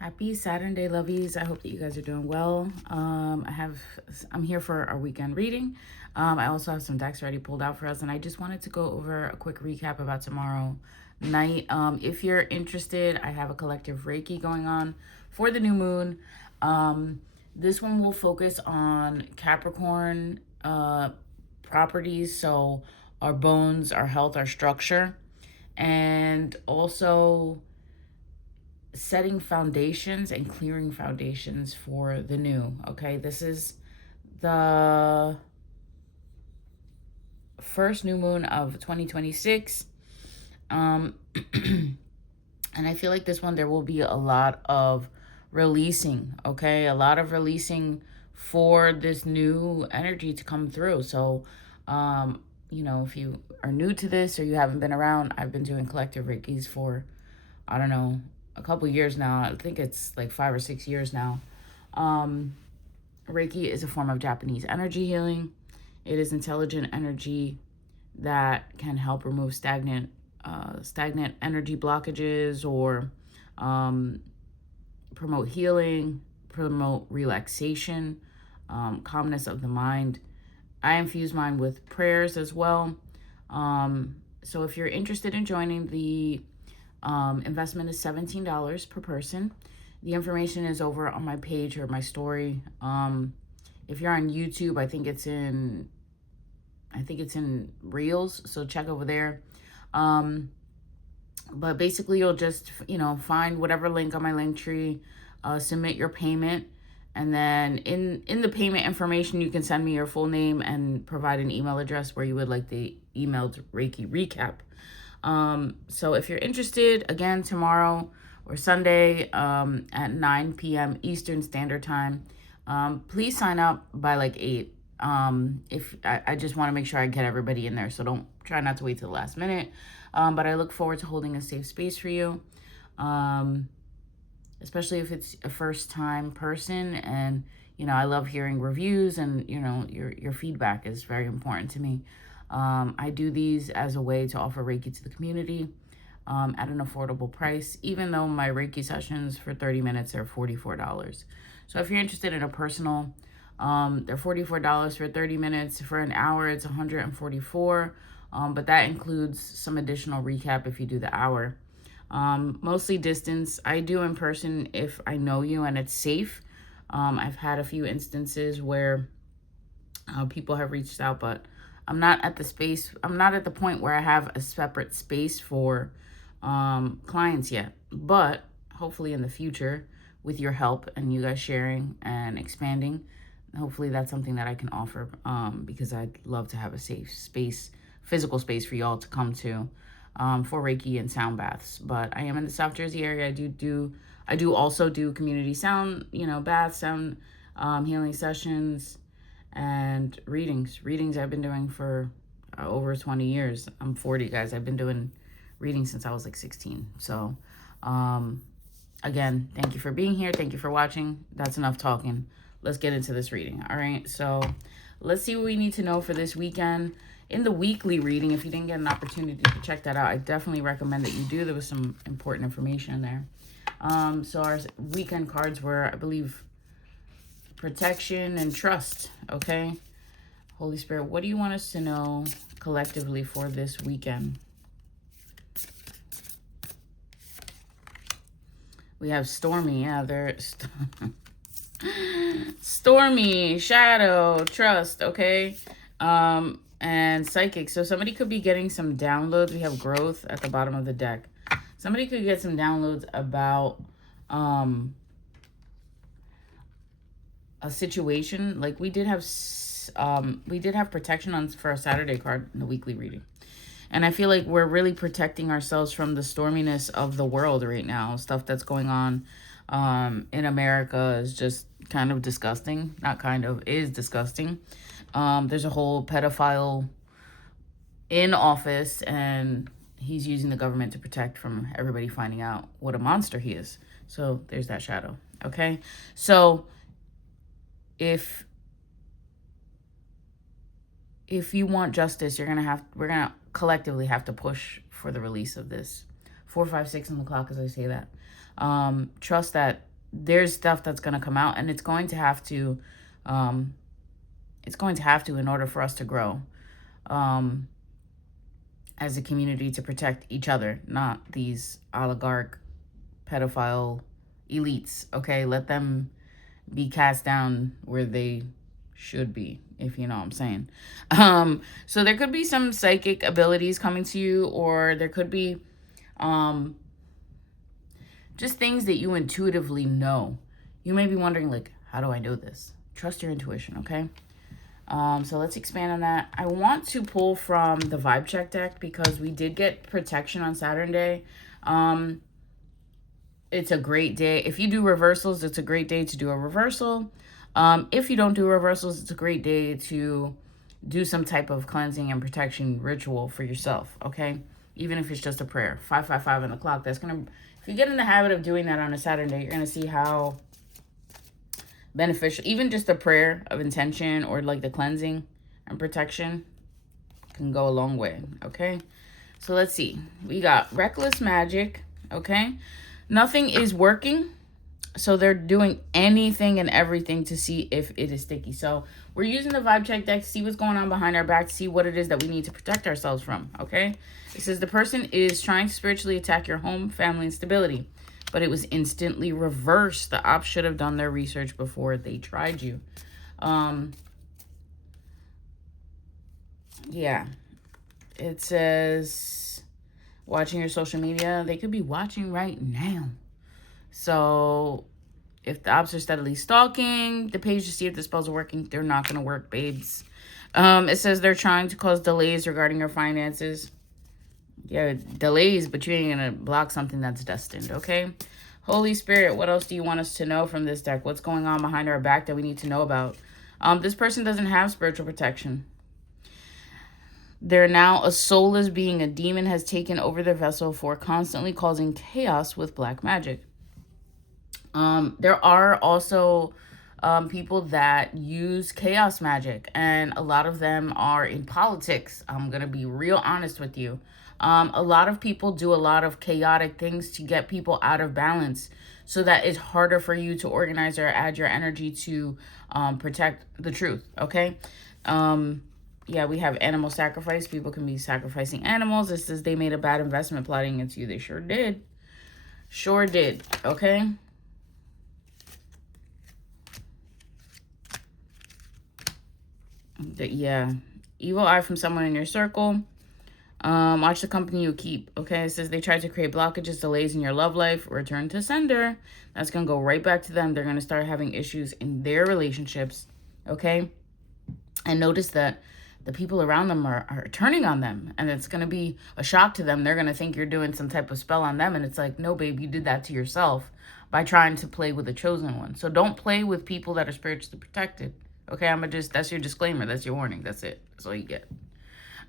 Happy Saturday, lovies. I hope that you guys are doing well. I'm here for our weekend reading. I also have some decks already pulled out for us, and I just wanted to go over a quick recap about tomorrow night. If you're interested, I have a collective Reiki going on for the new moon. This one will focus on Capricorn properties, so our bones, our health, our structure, and also setting foundations and clearing foundations for the new. Okay, this is the first new moon of 2026. And I feel like this one there will be a lot of releasing, okay? A lot of releasing for this new energy to come through. So, if you are new to this or you haven't been around, I've been doing collective Reikis for, I don't know, a couple years now. I think it's like 5 or 6 years now. Reiki is a form of Japanese energy healing. It is intelligent energy that can help remove stagnant energy blockages or promote healing, promote relaxation, calmness of the mind. I infuse mine with prayers as well. So if you're interested in joining, the investment is $17 per person. The information is over on my page or my story. If you're on YouTube, I think it's in Reels, so check over there. But basically you'll just, find whatever link on my link tree, submit your payment, and then in the payment information, you can send me your full name and provide an email address where you would like the emailed Reiki recap. So if you're interested, again, tomorrow or Sunday at 9 p.m. Eastern Standard Time, please sign up by like 8. If I just want to make sure I get everybody in there, so don't try not to wait till the last minute. But I look forward to holding a safe space for you, especially if it's a first-time person. And I love hearing reviews, and your feedback is very important to me. I do these as a way to offer Reiki to the community at an affordable price, even though my Reiki sessions for 30 minutes are $44. So if you're interested in a personal, they're $44 for 30 minutes. For an hour, it's $144. But that includes some additional recap if you do the hour. Mostly distance. I do in person if I know you and it's safe. I've had a few instances where people have reached out, but I'm not at the point where I have a separate space for clients yet. But hopefully in the future, with your help and you guys sharing and expanding, hopefully that's something that I can offer, because I'd love to have a safe space, physical space for y'all to come to for Reiki and sound baths. But I am in the South Jersey area. I do also do community sound, bath, sound healing sessions, and readings. Readings I've been doing for over 20 years. I'm 40, guys. I've been doing readings since I was like 16. So, again, thank you for being here. Thank you for watching. That's enough talking. Let's get into this reading. All right. So let's see what we need to know for this weekend. In the weekly reading, if you didn't get an opportunity to check that out, I definitely recommend that you do. There was some important information in there. So our weekend cards were, I believe, protection and trust. Okay. Holy Spirit, what do you want us to know collectively for this weekend? We have Stormy. Yeah, there's Stormy, Shadow, Trust. Okay. And Psychic. So somebody could be getting some downloads. We have Growth at the bottom of the deck. Somebody could get some downloads about a situation. Like we did have protection for a Saturday card in the weekly reading. And I feel like we're really protecting ourselves from the storminess of the world right now. Stuff that's going on in America is just kind of disgusting. Not kind of, is disgusting. There's a whole pedophile in office, and he's using the government to protect from everybody finding out what a monster he is. So there's that shadow. Okay. So if you want justice, we're gonna collectively have to push for the release of this. 4, 5, 6 on the clock as I say that. Trust that there's stuff that's going to come out, and it's going to have to, in order for us to grow as a community, to protect each other, not these oligarch pedophile elites. Okay, let them be cast down where they should be, if you know what I'm saying. So there could be some psychic abilities coming to you, or there could be just things that you intuitively know. You may be wondering, like, how do I know this? Trust your intuition, okay? So let's expand on that. I want to pull from the Vibe Check deck because we did get protection on Saturday. It's a great day. If you do reversals, it's a great day to do a reversal. If you don't do reversals, it's a great day to do some type of cleansing and protection ritual for yourself, okay? Even if it's just a prayer. 555 on the clock. That's going to, if you get in the habit of doing that on a Saturday, you're going to see how beneficial, even just a prayer of intention or like the cleansing and protection can go a long way, okay? So let's see. We got reckless magic, okay? Nothing is working, so they're doing anything and everything to see if it is sticky. So we're using the Vibe Check deck to see what's going on behind our back, to see what it is that we need to protect ourselves from, okay? It says the person is trying to spiritually attack your home, family, and stability, but it was instantly reversed. The ops should have done their research before they tried you. Yeah. It says watching your social media. They could be watching right now. So if the ops are steadily stalking the page to see if the spells are working, they're not going to work, babes. It says they're trying to cause delays regarding your finances. Yeah, delays, but you ain't going to block something that's destined, okay? Holy Spirit, what else do you want us to know from this deck? What's going on behind our back that we need to know about? This person doesn't have spiritual protection. They're now a soulless being. A demon has taken over their vessel for constantly causing chaos with black magic. There are also people that use chaos magic, and a lot of them are in politics. I'm going to be real honest with you. A lot of people do a lot of chaotic things to get people out of balance so that it's harder for you to organize or add your energy to protect the truth, okay? Yeah, we have animal sacrifice. People can be sacrificing animals. It says they made a bad investment plotting against you. They sure did. Sure did, okay? Yeah, evil eye from someone in your circle. Watch the company you keep, okay? It says they tried to create blockages, delays in your love life. Return to sender. That's going to go right back to them. They're going to start having issues in their relationships, okay? And notice that the people around them are turning on them, and it's going to be a shock to them. They're going to think you're doing some type of spell on them, and it's like, no, babe, you did that to yourself by trying to play with the chosen one. So don't play with people that are spiritually protected, okay? That's your disclaimer. That's your warning. That's it. That's all you get.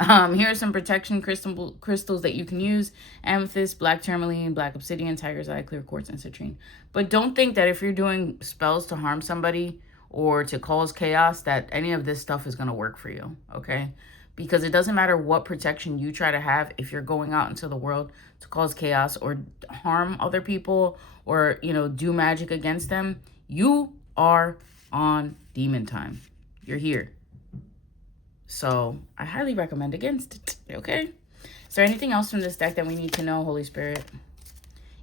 Here are some protection crystals that you can use. Amethyst, black tourmaline, black obsidian, tiger's eye, clear quartz, and citrine. But don't think that if you're doing spells to harm somebody or to cause chaos, that any of this stuff is going to work for you, okay? Because it doesn't matter what protection you try to have if you're going out into the world to cause chaos or harm other people or, do magic against them. You are on demon time. You're here. So I highly recommend against it, okay? Is there anything else from this deck that we need to know, Holy Spirit?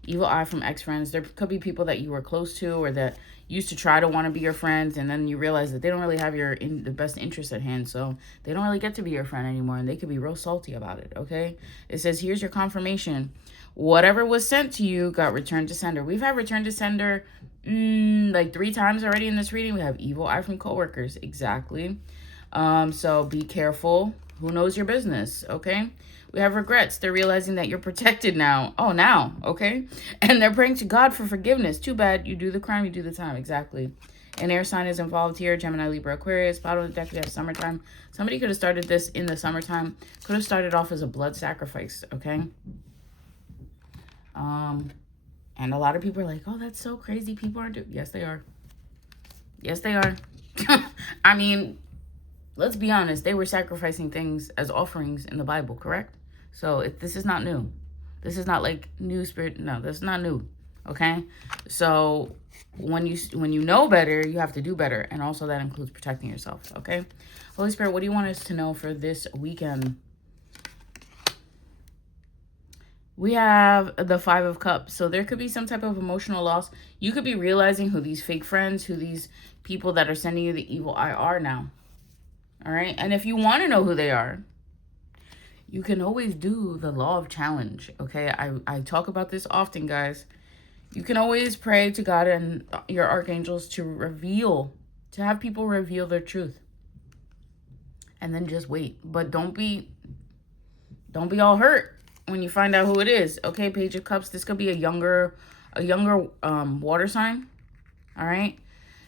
Evil eye from ex-friends. There could be people that you were close to or that used to try to want to be your friends, and then you realize that they don't really have the best interest at hand, so they don't really get to be your friend anymore, and they could be real salty about it, okay? It says, here's your confirmation. Whatever was sent to you got returned to sender. We've had returned to sender like 3 times already in this reading. We have evil eye from coworkers. Exactly. So be careful. Who knows your business, okay? We have regrets. They're realizing that you're protected now. Oh, now, okay? And they're praying to God for forgiveness. Too bad. You do the crime, you do the time. Exactly. An air sign is involved here. Gemini, Libra, Aquarius. Bottom of the deck, we have summertime. Somebody could have started this in the summertime. Could have started off as a blood sacrifice, okay? And a lot of people are like, oh, that's so crazy. People aren't doing... Yes, they are. Yes, they are. I mean... Let's be honest, they were sacrificing things as offerings in the Bible, correct? So this is not new. This is not like new spirit. No, that's not new. Okay? So when you know better, you have to do better. And also that includes protecting yourself. Okay? Holy Spirit, what do you want us to know for this weekend? We have the Five of Cups. So there could be some type of emotional loss. You could be realizing who these fake friends, who these people that are sending you the evil eye are now. All right? And if you want to know who they are, you can always do the law of challenge. Okay? I talk about this often, guys. You can always pray to God and your archangels to have people reveal their truth. And then just wait. But don't be all hurt when you find out who it is. Okay, Page of Cups. This could be a younger water sign. All right.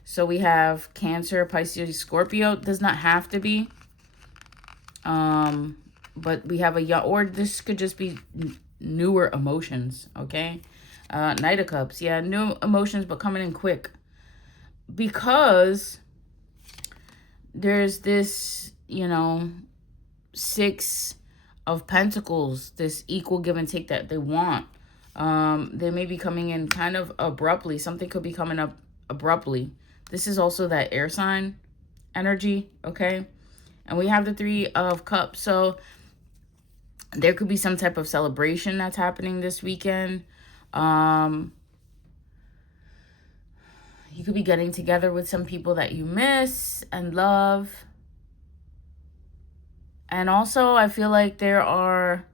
So we have Cancer, Pisces, Scorpio. Does not have to be. But we have or this could just be newer emotions. Okay. Knight of Cups. Yeah, new emotions, but coming in quick. Because there's this, Six of Pentacles, this equal give and take that they want. They may be coming in kind of abruptly. Something could be coming up abruptly. This is also that air sign energy, okay? And we have the Three of Cups. So there could be some type of celebration that's happening this weekend. You could be getting together with some people that you miss and love. And also, I feel like there are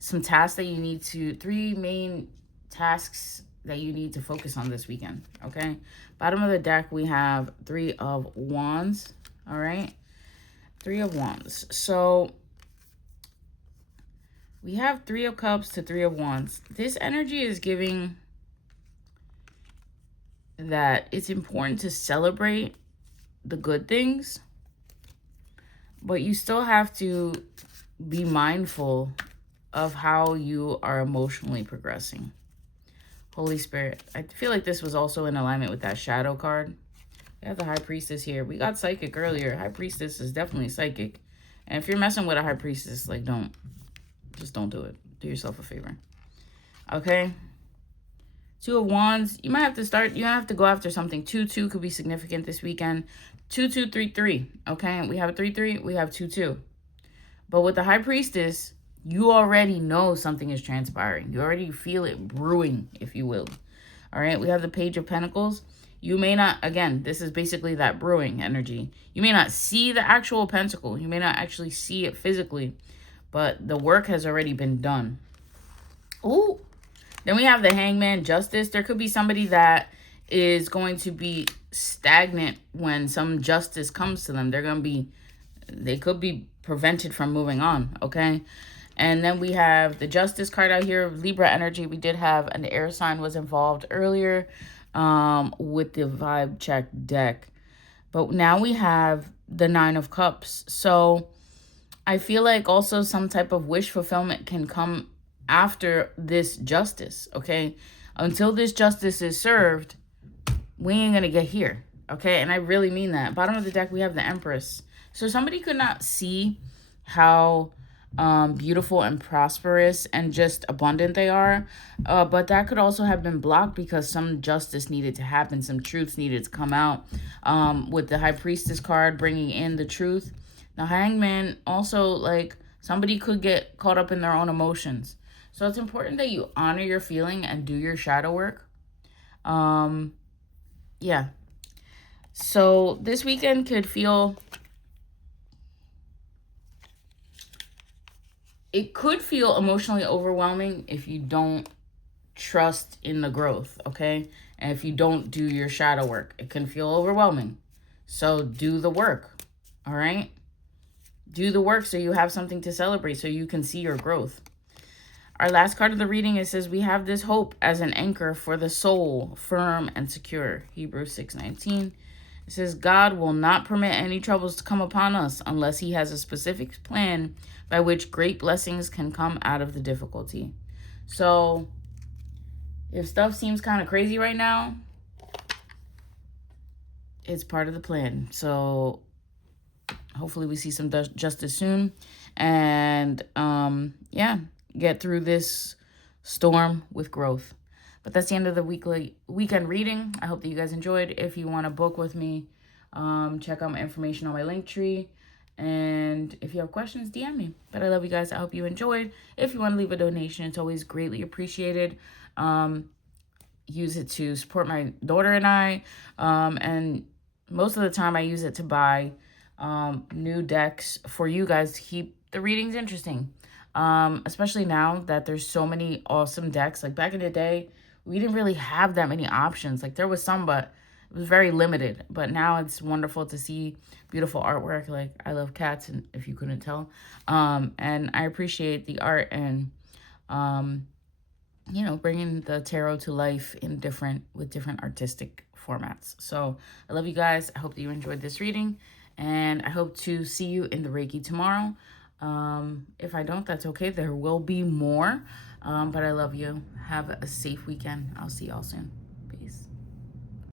some tasks that you need to, 3 main tasks that you need to focus on this weekend, okay? Bottom of the deck, we have 3 of Wands, all right? 3 of Wands. So we have 3 of Cups to 3 of Wands. This energy is giving that it's important to celebrate the good things, but you still have to be mindful of how you are emotionally progressing. Holy Spirit, I feel like this was also in alignment with that shadow card. We have the High Priestess here. We got Psychic earlier. High Priestess is definitely psychic. And if you're messing with a High Priestess, like, just don't do it. Do yourself a favor. Okay? 2 of Wands. You might have to go after something. 2-2 could be significant this weekend. 2-2-3-3. Okay? We have a 3-3. We have 2-2. But with the High Priestess, you already know something is transpiring. You already feel it brewing, if you will. All right? We have the Page of Pentacles. You may not, again, this is basically that brewing energy. You may not see the actual pentacle. You may not actually see it physically, but the work has already been done. Ooh. Then we have the Hangman, Justice. There could be somebody that is going to be stagnant when some justice comes to them. They could be prevented from moving on, okay? And then we have the Justice card out here, Libra energy. We did have an air sign was involved earlier with the vibe check deck. But now we have the 9 of Cups. So I feel like also some type of wish fulfillment can come after this justice, okay? Until this justice is served, we ain't gonna get here, okay? And I really mean that. Bottom of the deck, we have the Empress. So somebody could not see how beautiful and prosperous and just abundant they are, but that could also have been blocked because some justice needed to happen, some truths needed to come out, with the High Priestess card bringing in the truth. The Hangman also, like, somebody could get caught up in their own emotions. So it's important that you honor your feeling and do your shadow work. Yeah. So this weekend could feel... It could feel emotionally overwhelming if you don't trust in the growth, okay? And if you don't do your shadow work, it can feel overwhelming. So do the work, all right? Do the work so you have something to celebrate, so you can see your growth. Our last card of the reading, it says, we have this hope as an anchor for the soul, firm and secure. Hebrews 6:19. It says, God will not permit any troubles to come upon us unless he has a specific plan by which great blessings can come out of the difficulty. So if stuff seems kind of crazy right now, it's part of the plan. So hopefully we see some justice soon. And yeah, get through this storm with growth. But that's the end of the weekend reading. I hope that you guys enjoyed. If you want to book with me, check out my information on my link tree. And if you have questions, DM me. But I love you guys. I hope you enjoyed. If you want to leave a donation, it's always greatly appreciated. Use it to support my daughter and I. And most of the time I use it to buy new decks for you guys to keep the readings interesting. Especially now that there's so many awesome decks. Like back in the day, we didn't really have that many options. Like there was some, but it was very limited. But now it's wonderful to see beautiful artwork. Like I love cats, and if you couldn't tell. And I appreciate the art and bringing the tarot to life with different artistic formats. So I love you guys. I hope that you enjoyed this reading, and I hope to see you in the Reiki tomorrow. If I don't, that's okay. There will be more. But I love you. Have a safe weekend. I'll see y'all soon. Peace.